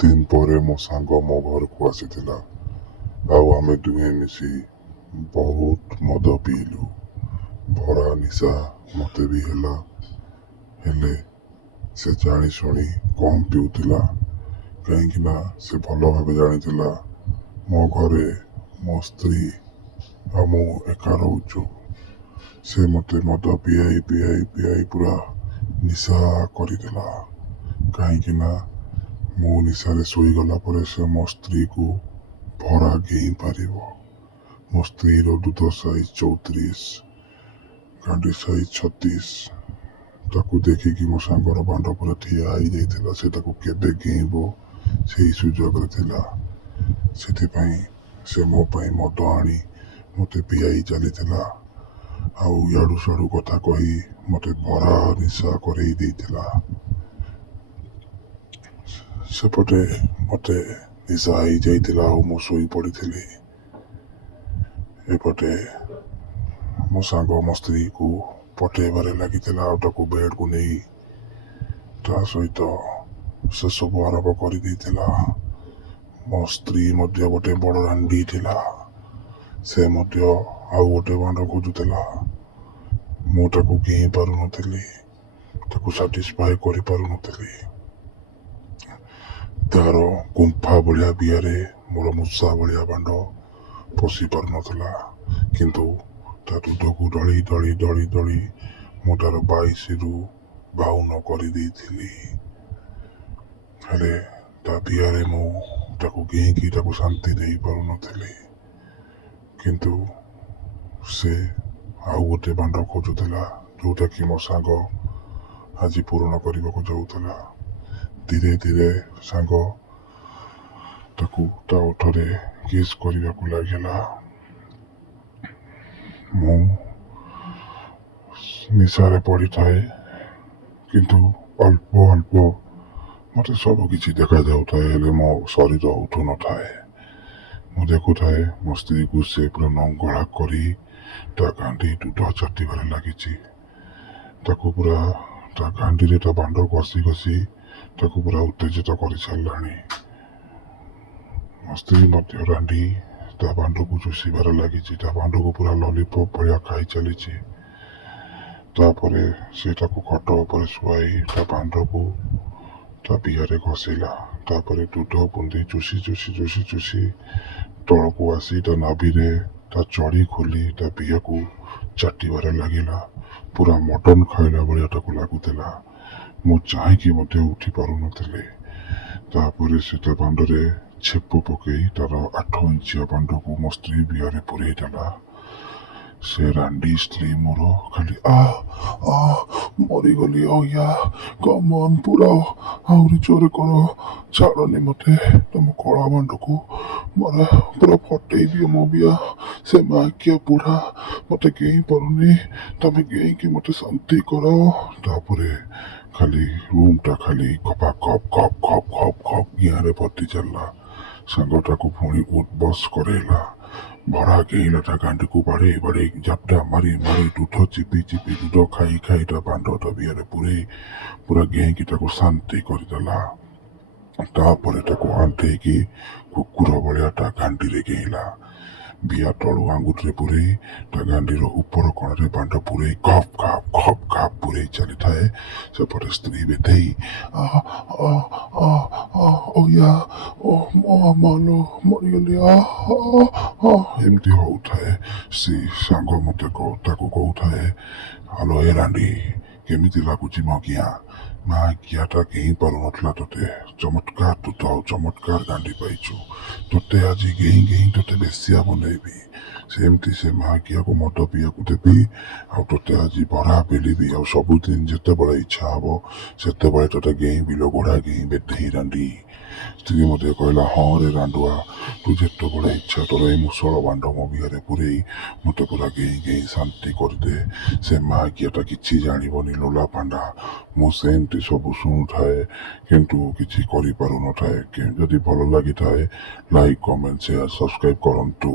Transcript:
दिन ପରେ ମୋ ସାଙ୍ଗ ମୋ ଘରକୁ ଆସିଥିଲା ଆଉ ଆମେ ଦୁହେଁ ମିଶି ବହୁତ ମଦ ପିଇଲୁ। ଭରା ନିଶା ମୋତେ ବି ହେଲା, ହେଲେ ସେ ଜାଣି ଶୁଣି କମ୍ ପିଉଥିଲା, କାହିଁକି ନା ସେ ଭଲ ଭାବେ ଜାଣିଥିଲା ମୋ ଘରେ ମୋ ସ୍ତ୍ରୀ ଆଉ ମୁଁ ଏକା ରହୁଛୁ। ସେ ମୋତେ ମଦ ପିଆଇ ପିଆଇ ପିଆଇ ପୁରା ନିଶା କରିଦେଲା, କାହିଁକି ନା ମୁଁ ନିଶାରେ ଶୋଇଗଲା ପରେ ସେ ମୋ ସ୍ତ୍ରୀକୁ ଭରା ଗେଇଁ ପାରିବ। ମୋ ସ୍ତ୍ରୀର ଦୁଧ ସାଇଜ 34, ଗାଣ୍ଡି ସାଇଜ 36। ତାକୁ ଦେଖିକି ମୋ ସାଙ୍ଗର ବାଣ୍ଡ ପୁରା ଠିଆ ହେଇଯାଇଥିଲା। ସେ ତାକୁ କେବେ ଗେଇଁବ ସେଇ ସୁଯୋଗରେ ଥିଲା। ସେଥିପାଇଁ ସେ ମୋ ପାଇଁ ମଦ ଆଣି ମୋତେ ପିଆଇ ଚାଲିଥିଲା ଆଉ ଇଆଡ଼ୁ ସିଆଡ଼ୁ କଥା କହି ମୋତେ ଭରା ନିଶା କରେଇ ଦେଇଥିଲା। ସେପଟେ ମୋତେ ନିଶା ହେଇଯାଇଥିଲା ଆଉ ମୁଁ ଶୋଇ ପଡ଼ିଥିଲି। ଏପଟେ ମୋ ସାଙ୍ଗ ମୋ ସ୍ତ୍ରୀକୁ ପଟେଇବାରେ ଲାଗିଥିଲା ଆଉ ତାକୁ ବେଡ୍କୁ ନେଇ ତା ସହିତ ସେସବୁ ଆରମ୍ଭ କରିଦେଇଥିଲା। ମୋ ସ୍ତ୍ରୀ ମଧ୍ୟ ଗୋଟେ ବଡ଼ ରାଣ୍ଡି ଥିଲା। ସେ ମଧ୍ୟ ଆଉ ଗୋଟେ ବାଣ୍ଡ ଖୋଜୁଥିଲା। ମୁଁ ତାକୁ ଗେଇଁ ପାରୁନଥିଲି, ତାକୁ ସାଟିସ୍ଫାଏ କରିପାରୁନଥିଲି। ତାର ଗୁମ୍ଫା ଭଳିଆ ବିଆରେ ମୋର ମୂଷା ଭଳିଆ ବାଣ୍ଡ ପଶି ପାରୁନଥିଲା, କିନ୍ତୁ ତା ଦୁଧକୁ ଦଳି ଦଳି ଦଳି ଦଳି ମୁଁ ତାର 22ରୁ 52 କରିଦେଇଥିଲି। ହେଲେ ତା ବିଆରେ ମୁଁ ତାକୁ ଗେଇଁକି ତାକୁ ଶାନ୍ତି ଦେଇପାରୁନଥିଲି, କିନ୍ତୁ ସେ ଆଉ ଗୋଟେ ବାଣ୍ଡ ଖୋଜୁଥିଲା, ଯୋଉଟାକି ମୋ ସାଙ୍ଗ ଆଜି ପୂରଣ କରିବାକୁ ଯାଉଥିଲା। ଧୀରେ ଧୀରେ ସାଙ୍ଗ ତାକୁ ତା ଓଠରେ କିସ୍ କରିବାକୁ ଲାଗିଲା। ମୁଁ ନିଶାରେ ପଡ଼ିଥାଏ, କିନ୍ତୁ ଅଳ୍ପ ଅଳ୍ପ ମୋତେ ସବୁ କିଛି ଦେଖାଯାଉଥାଏ, ହେଲେ ମୋ ଶରୀର ଉଠୁନଥାଏ। ମୁଁ ଦେଖୁଥାଏ ମୋ ସ୍ତ୍ରୀକୁ ସେ ପୁରା ନଙ୍ଗଳା କରି ତା ଗାଣ୍ଡି ଦୁଧ ଚାଟିବାରେ ଲାଗିଛି। ତାକୁ ପୁରା ତା ଗାଣ୍ଡିରେ ତା ବାଣ୍ଡ ଘଷି ଘଷି ତାକୁ ପୁରା ଉତ୍ତେଜିତ କରିସାରିଲାଣି। ମୋ ସ୍ତ୍ରୀ ମଧ୍ୟ ରାଣ୍ଡି ତା ବାଣ୍ଡକୁ ଚୁଷିବାରେ ଲାଗିଛି, ତା ବାଣ୍ଡକୁ ପୁରା ଲଲିପପ୍ ଭଳିଆ ଖାଇ ଚାଲିଛି। ତାପରେ ସେ ତାକୁ ଖଟ ଉପରେ ଶୁଆଇ ତା ବାଣ୍ଡକୁ ତା ବିଆରେ ଘଷିଲା। ତାପରେ ଦୁଧ ବୁନ୍ଦି ଚୁଷି ଚୁଷି ଚୁଷି ଚୁଷି ତଳକୁ ଆସି ତା ନାଭିରେ ତା ଚଢ଼ି ଖୋଲି ତା ବିଆକୁ ଚାଟିବାରେ ଲାଗିଲା। ପୁରା ମଟନ ଖାଇଲା ଭଳିଆ ତାକୁ ଲାଗୁଥିଲା। ମୁଁ ଚାହିଁକି ମଧ୍ୟ ଉଠି ପାରୁନଥିଲି। ତାପରେ ସେ ତା ବାଣ୍ଡରେ ଛେପ ପକେଇ ତାର 8 ଇଞ୍ଚିଆ ବାଣ୍ଡକୁ ମୋ ସ୍ତ୍ରୀ ବିଆରେ ପୁରେଇ ଦେଲା। ସେ ରାଣ୍ଡି ସ୍ତ୍ରୀ ମୋର ଖାଲି ମରିଗଲି, କମ୍ ଅନ୍ ପୁରାଅ, ଆହୁରି ଜୋରେ କର, ଛାଡ଼ନି ମତେ, ତମ କଳା ବାଣ୍ଡକୁ ପୁରା ଫଟେଇ ଦିଅ ମୋ ବିଆ। ସେ ମାକିଆ ବୁଢ଼ା ମତେ ଗେଇଁ ପାରୁନି, ତମେ ଗେଇଁକି ମତେ ଶାନ୍ତି କରାଅ। ତାପରେ ଖାଲି ରୁମ୍ଟା ଖାଲି ଖପା ଖପ୍ ଖପ୍ ଖପ୍ ଖପ୍ ଖପ୍ ନିଆଁରେ ଭର୍ତ୍ତି ଚାଲିଲା। ସାଙ୍ଗଟାକୁ ପୁଣି ଉଠବସ୍ କରେଇଲା, ଭରା ଗେଇଲା ତା ଗାଣ୍ଡିକୁ ବାଡ଼େଇ ବାଡ଼େଇ ଝାପଟା ମାରି ମାରି ଦୁଧ ଚିପି ଚିପି ଦୁଧ ଖାଇ ଖାଇ ତା ବାଣ୍ଡ ତା ବିଆରେ ପୁରେଇ ପୁରା ଗେଇଁକି ତାକୁ ଶାନ୍ତି କରିଦେଲା। ତାପରେ ତାକୁ ଆଣ୍ଠେଇକି କୁକୁର ଭଳିଆ ତା ଗାଣ୍ଡିରେ ଗେଇଲା। ବିଆ ତଳୁ ଆଙ୍ଗୁଠିରେ ପୁରେଇ ତା ଗାଣ୍ଡିର ଉପର କଣରେ ବାଣ୍ଡ ପୁରେଇ ଖପ୍ ଖାପ୍ ପୁରେଇ ଚାଲିଥାଏ। ସେପଟେ ସ୍ତ୍ରୀ ବେଧେଇ ମାଲୋ ମରିଗଲି, ଏମିତି ହଉଥାଏ। ସେ ସାଙ୍ଗ ମତେ ତାକୁ କହୁଥାଏ, ଆଲୋ ଏ ରାଣ୍ଡି, କେମିତି ଲାଗୁଛି ମୋ ଗିଆ? ମା ଗିଆଟା ଗେଇଁ ପାରୁନଥିଲା ତତେ, ଚମତ୍କାର ତୁ ତ ଚମତ୍କାର ଗାଣ୍ଡି ପାଇଛୁ। ତତେ ଆଜି ଗେଇଁ ଗେଇଁ ତତେ ବେଶ୍ୟା ବନେଇବି। ସେମିତି ସେ ମା ଗିଆକୁ ମଦ ପିଇବାକୁ ଦେବି ଆଉ ତତେ ଆଜି ଭରା ପେଲିବି, ଆଉ ସବୁଦିନ ଯେତେବେଳେ ଇଚ୍ଛା ହବ ସେତେବେଳେ ତତେ ଗେଇଁବି ଲୋ ଗୋଡ଼ା ଗେଇଁ ବେଧେଇ ରାଣ୍ଡି। ସ୍ତ୍ରୀ ମୋତେ କହିଲା, ହଁ ରେ ରାଣ୍ଡୁଆ, ତୁ ଯେତେବେଳେ ଇଚ୍ଛା ତୋର ଏଇ ମୁସଳ ବାଣ୍ଡ ମୋ ବିଆରେ ପୁରେଇ ମୋତେ ପୁରା ଗେଇଁ ଗେଇଁ ଶାନ୍ତି କରିଦେ। ସେ ମା ଗିଆଟା କିଛି ଜାଣିବନି ଲୋଲା ପାଣ୍ଡା। ମୁଁ ସେମିତି ସବୁ ଶୁଣୁଥାଏ, କିନ୍ତୁ କିଛି କରିପାରୁନଥାଏ। ଯଦି ଭଲ ଲାଗିଥାଏ ଲାଇକ୍, କମେଣ୍ଟ, ସେୟାର, ସବସ୍କ୍ରାଇବ୍ କରନ୍ତୁ।